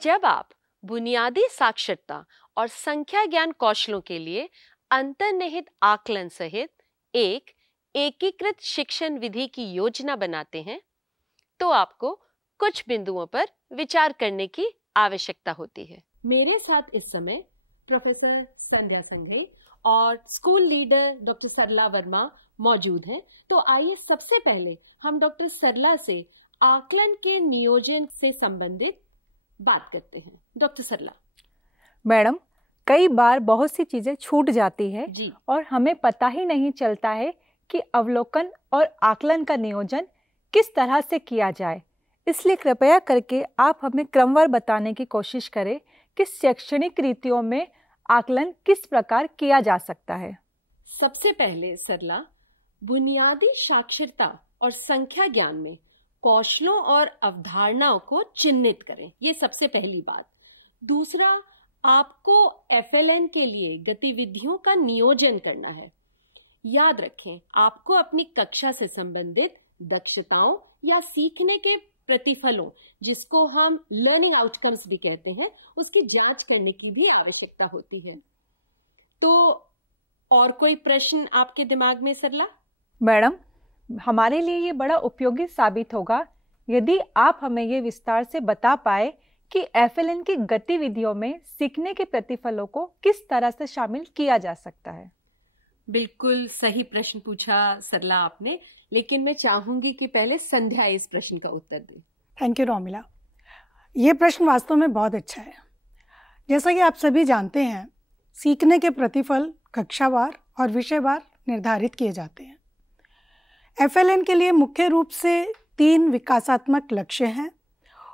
जब आप बुनियादी साक्षरता और संख्या ज्ञान कौशलों के लिए अंतर्निहित आकलन सहित एक एकीकृत शिक्षण विधि की योजना बनाते हैं, तो आपको कुछ बिंदुओं पर विचार करने की आवश्यकता होती है। मेरे साथ इस समय प्रोफेसर संध्या संघई और स्कूल लीडर डॉक्टर सरला वर्मा मौजूद हैं। तो आइए सबसे पहले हम डॉक्टर सरला से आकलन के नियोजन से संबंधित बात करते हैं। डॉक्टर सरला। मैडम, कई बार बहुत सी चीजें छूट जाती है जी। और हमें पता ही नहीं चलता है कि अवलोकन और आकलन का नियोजन किस तरह से किया जाए। इसलिए कृपया करके आप हमें क्रमवार बताने की कोशिश करें कि शैक्षणिक रीतियों में आकलन किस प्रकार किया जा सकता है। सबसे पहले सरला, बुनियादी साक्षरता और संख्या ज्ञान में कौशलों और अवधारणाओं को चिन्हित करें, ये सबसे पहली बात। दूसरा, आपको एफएलएन के लिए गतिविधियों का नियोजन करना है। याद रखें, आपको अपनी कक्षा से संबंधित दक्षताओं या सीखने के प्रतिफलों, जिसको हम लर्निंग आउटकम्स भी कहते हैं, उसकी जांच करने की भी आवश्यकता होती है। तो और कोई प्रश्न आपके दिमाग में सरला? मैडम, हमारे लिए ये बड़ा उपयोगी साबित होगा यदि आप हमें ये विस्तार से बता पाए कि एफएलएन की गतिविधियों में सीखने के प्रतिफलों को किस तरह से शामिल किया जा सकता है। बिल्कुल सही प्रश्न पूछा सरला आपने, लेकिन मैं चाहूंगी कि पहले संध्या इस प्रश्न का उत्तर दे। Thank you Romila. ये प्रश्न वास्तव में बहुत अच्छा है। जैसा कि आप सभी जानते हैं, सीखने के प्रतिफल कक्षावार और विषयवार निर्धारित किए जाते हैं। एफएलएन के लिए मुख्य रूप से 3 विकासात्मक लक्ष्य हैं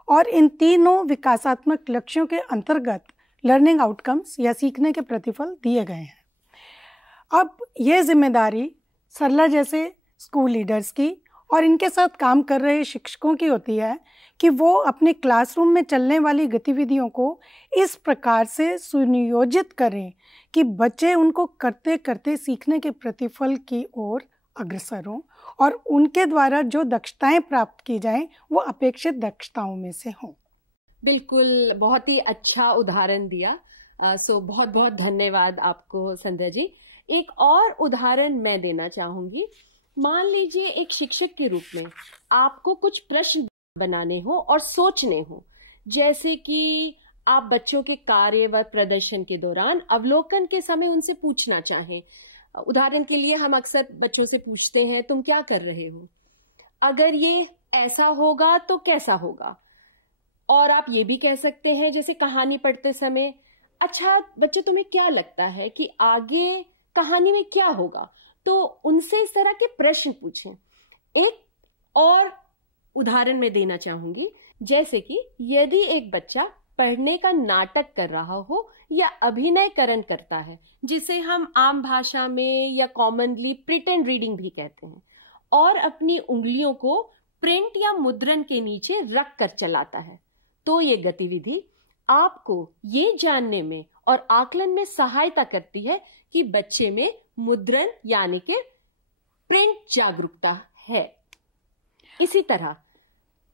और इन तीनों विकासात्मक लक्ष्यों के अंतर्गत लर्निंग आउटकम्स या सीखने के प्रतिफल दिए गए हैं। अब ये जिम्मेदारी सरला जैसे स्कूल लीडर्स की और इनके साथ काम कर रहे शिक्षकों की होती है कि वो अपने क्लासरूम में चलने वाली गतिविधियों को इस प्रकार से सुनियोजित करें कि बच्चे उनको करते करते सीखने के प्रतिफल की ओर अग्रसर हों और उनके द्वारा जो दक्षताएं प्राप्त की जाएं वो अपेक्षित दक्षताओं में से हों। बिल्कुल, बहुत ही अच्छा उदाहरण दिया। सो बहुत बहुत धन्यवाद आपको संध्या जी। एक और उदाहरण मैं देना चाहूंगी। मान लीजिए एक शिक्षक के रूप में आपको कुछ प्रश्न बनाने हो और सोचने हो, जैसे कि आप बच्चों के कार्य व प्रदर्शन के दौरान अवलोकन के समय उनसे पूछना चाहें। उदाहरण के लिए हम अक्सर बच्चों से पूछते हैं, तुम क्या कर रहे हो? अगर ये ऐसा होगा तो कैसा होगा? और आप ये भी कह सकते हैं, जैसे कहानी पढ़ते समय, अच्छा बच्चे तुम्हें क्या लगता है कि आगे कहानी में क्या होगा? तो उनसे इस तरह के प्रश्न पूछें। एक और उदाहरण मैं देना चाहूंगी, जैसे कि यदि एक बच्चा पढ़ने का नाटक कर रहा हो या अभिनयकरण करता है, जिसे हम आम भाषा में या कॉमनली प्रिटेंड रीडिंग भी कहते हैं, और अपनी उंगलियों को प्रिंट या मुद्रण के नीचे रख कर चलाता है, तो ये गतिविधि आपको ये जानने में और आकलन में सहायता करती है कि बच्चे में मुद्रण यानी कि प्रिंट जागरूकता है। इसी तरह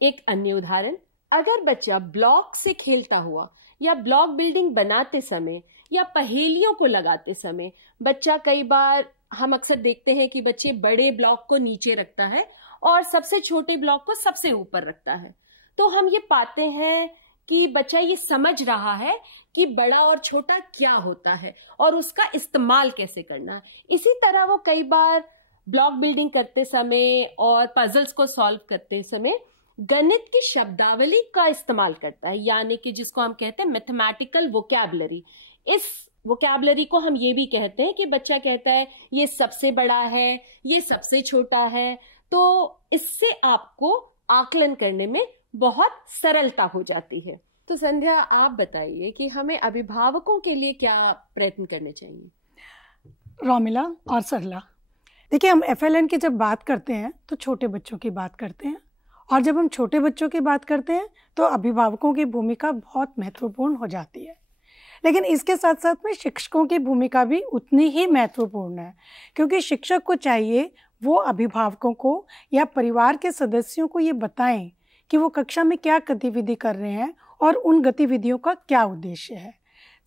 एक अन्य उदाहरण, अगर बच्चा ब्लॉक से खेलता हुआ या ब्लॉक बिल्डिंग बनाते समय या पहेलियों को लगाते समय, बच्चा कई बार हम अक्सर देखते हैं कि बच्चे बड़े ब्लॉक को नीचे रखता है और सबसे छोटे ब्लॉक को सबसे ऊपर रखता है, तो हम ये पाते हैं कि बच्चा ये समझ रहा है कि बड़ा और छोटा क्या होता है और उसका इस्तेमाल कैसे करना है। इसी तरह वो कई बार ब्लॉक बिल्डिंग करते समय और पजल्स को सॉल्व करते समय गणित की शब्दावली का इस्तेमाल करता है, यानी कि जिसको हम कहते हैं मैथमेटिकल वोकैबुलरी। इस वोकैबुलरी को हम ये भी कहते हैं कि बच्चा कहता है ये सबसे बड़ा है, ये सबसे छोटा है, तो इससे आपको आकलन करने में बहुत सरलता हो जाती है। तो संध्या, आप बताइए कि हमें अभिभावकों के लिए क्या प्रयत्न करने चाहिए? रोमिला और सरला, देखिए, हम एफएलएन की जब बात करते हैं तो छोटे बच्चों की बात करते हैं, और जब हम छोटे बच्चों की बात करते हैं तो अभिभावकों की भूमिका बहुत महत्वपूर्ण हो जाती है। लेकिन इसके साथ साथ में शिक्षकों की भूमिका भी उतनी ही महत्वपूर्ण है, क्योंकि शिक्षक को चाहिए वो अभिभावकों को या परिवार के सदस्यों को ये बताएं कि वो कक्षा में क्या गतिविधि कर रहे हैं और उन गतिविधियों का क्या उद्देश्य है।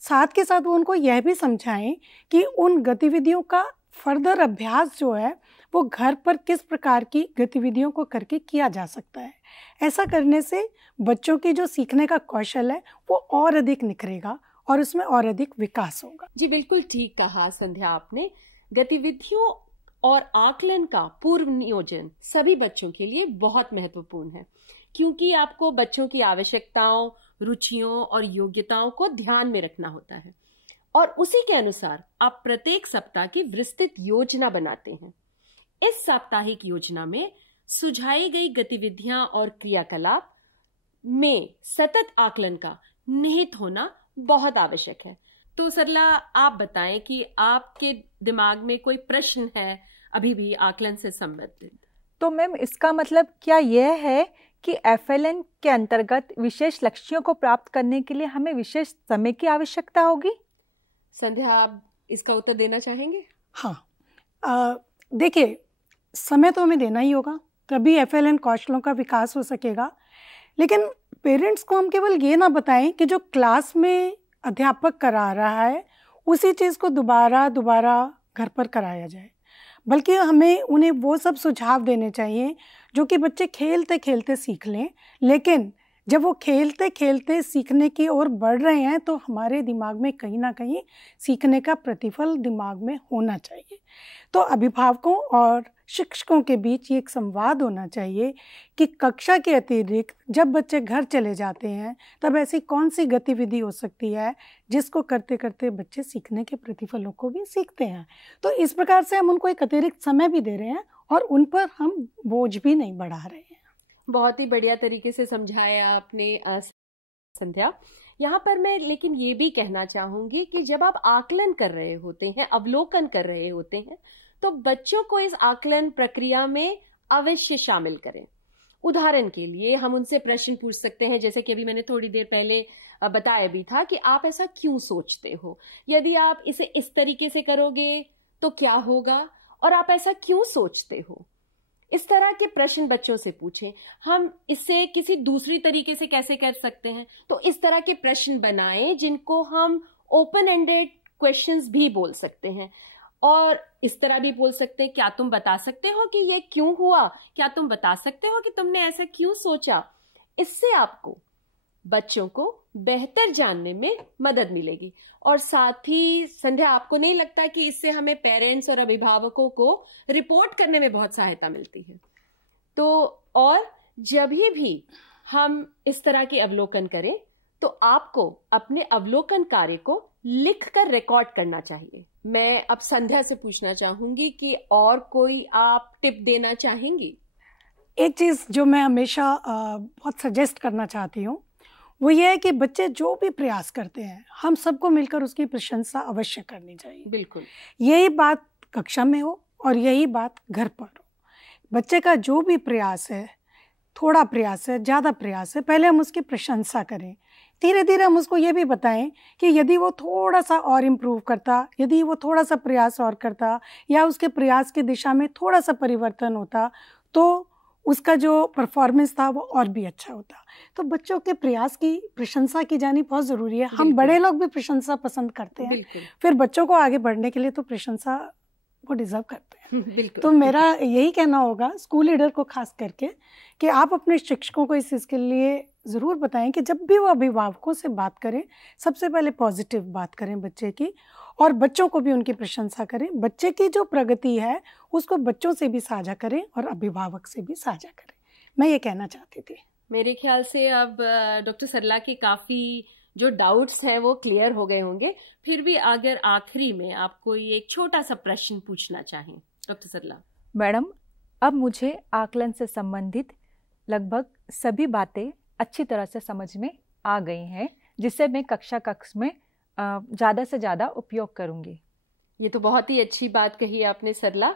साथ के साथ वो उनको यह भी समझाएं कि उन गतिविधियों का फर्दर अभ्यास जो है वो घर पर किस प्रकार की गतिविधियों को करके किया जा सकता है। ऐसा करने से बच्चों की जो सीखने का कौशल है वो और अधिक निखरेगा और उसमें और अधिक विकास होगा। जी बिल्कुल ठीक कहा संध्या आपने। गतिविधियों और आकलन का पूर्व नियोजन सभी बच्चों के लिए बहुत महत्वपूर्ण है, क्योंकि आपको बच्चों की आवश्यकताओं, रुचियों और योग्यताओं को ध्यान में रखना होता है और उसी के अनुसार आप प्रत्येक सप्ताह की विस्तृत योजना बनाते हैं। इस साप्ताहिक योजना में सुझाई गई गतिविधियां और क्रियाकलाप में सतत आकलन का निहित होना बहुत आवश्यक है। तो सरला, आप बताएं कि आपके दिमाग में कोई प्रश्न है अभी भी आकलन से संबंधित? तो मैम, इसका मतलब क्या यह है कि FLN के अंतर्गत विशेष लक्ष्यों को प्राप्त करने के लिए हमें विशेष समय की आवश्यकता होगी? संध्या, आप इसका उत्तर देना चाहेंगे? हाँ, देखिए, समय तो हमें देना ही होगा, तभी FLN कौशलों का विकास हो सकेगा। लेकिन पेरेंट्स को हम केवल ये ना बताएं कि जो क्लास में अध्यापक करा रहा है उसी चीज़ को दोबारा घर पर कराया जाए, बल्कि हमें उन्हें वो सब सुझाव देने चाहिए जो कि बच्चे खेलते खेलते सीख लें। लेकिन जब वो खेलते खेलते सीखने की ओर बढ़ रहे हैं तो हमारे दिमाग में कहीं ना कहीं सीखने का प्रतिफल दिमाग में होना चाहिए। तो अभिभावकों और शिक्षकों के बीच ये एक संवाद होना चाहिए कि कक्षा के अतिरिक्त जब बच्चे घर चले जाते हैं तब ऐसी कौन सी गतिविधि हो सकती है जिसको करते करते बच्चे सीखने के प्रतिफलों को भी सीखते हैं। तो इस प्रकार से हम उनको एक अतिरिक्त समय भी दे रहे हैं और उन पर हम बोझ भी नहीं बढ़ा रहे हैं। बहुत ही बढ़िया तरीके से समझाया आपने संध्या। यहाँ पर मैं लेकिन ये भी कहना चाहूंगी कि जब आप आकलन कर रहे होते हैं, अवलोकन कर रहे होते हैं, तो बच्चों को इस आकलन प्रक्रिया में अवश्य शामिल करें। उदाहरण के लिए हम उनसे प्रश्न पूछ सकते हैं, जैसे कि अभी मैंने थोड़ी देर पहले बताया भी था कि आप ऐसा क्यों सोचते हो, यदि आप इसे इस तरीके से करोगे तो क्या होगा, और आप ऐसा क्यों सोचते हो। इस तरह के प्रश्न बच्चों से पूछें। हम इसे किसी दूसरी तरीके से कैसे कर सकते हैं, तो इस तरह के प्रश्न बनाएं जिनको हम ओपन एंडेड क्वेश्चंस भी बोल सकते हैं। और इस तरह भी बोल सकते हैं, क्या तुम बता सकते हो कि ये क्यों हुआ, क्या तुम बता सकते हो कि तुमने ऐसा क्यों सोचा। इससे आपको बच्चों को बेहतर जानने में मदद मिलेगी। और साथ ही संध्या, आपको नहीं लगता कि इससे हमें पेरेंट्स और अभिभावकों को रिपोर्ट करने में बहुत सहायता मिलती है? तो और जब भी हम इस तरह के अवलोकन करें तो आपको अपने अवलोकन कार्य को लिखकर रिकॉर्ड करना चाहिए। मैं अब संध्या से पूछना चाहूंगी कि और कोई आप टिप देना चाहेंगी? एक चीज़ जो मैं हमेशा बहुत सजेस्ट करना चाहती हूँ वो ये है कि बच्चे जो भी प्रयास करते हैं हम सबको मिलकर उसकी प्रशंसा अवश्य करनी चाहिए। बिल्कुल, यही बात कक्षा में हो और यही बात घर पर हो। बच्चे का जो भी प्रयास है, थोड़ा प्रयास है, ज़्यादा प्रयास है, पहले हम उसकी प्रशंसा करें। धीरे धीरे हम उसको ये भी बताएं कि यदि वो थोड़ा सा और इम्प्रूव करता, यदि वो थोड़ा सा प्रयास और करता या उसके प्रयास की दिशा में थोड़ा सा परिवर्तन होता तो उसका जो परफॉर्मेंस था वो और भी अच्छा होता। तो बच्चों के प्रयास की प्रशंसा की जानी बहुत ज़रूरी है। हम बड़े लोग भी प्रशंसा पसंद करते हैं, फिर बच्चों को आगे बढ़ने के लिए तो प्रशंसा वो डिजर्व करते हैं। तो मेरा यही कहना होगा स्कूल लीडर को खास करके कि आप अपने शिक्षकों को इस चीज़ के लिए ज़रूर बताएं कि जब भी वो अभिभावकों से बात करें सबसे पहले पॉजिटिव बात करें बच्चे की, और बच्चों को भी उनकी प्रशंसा करें। बच्चे की जो प्रगति है उसको बच्चों से भी साझा करें और अभिभावक से भी साझा करें। मैं ये कहना चाहती थी। मेरे ख्याल से अब डॉक्टर सरला के काफ़ी जो डाउट्स हैं वो क्लियर हो गए होंगे। फिर भी अगर आखिरी में आप कोई एक छोटा सा प्रश्न पूछना चाहें डॉक्टर सरला। मैडम, अब मुझे आकलन से संबंधित लगभग सभी बातें अच्छी तरह से समझ में आ गई हैं, जिससे मैं कक्षा में ज़्यादा से ज़्यादा उपयोग करूँगी। ये तो बहुत ही अच्छी बात कही आपने सरला।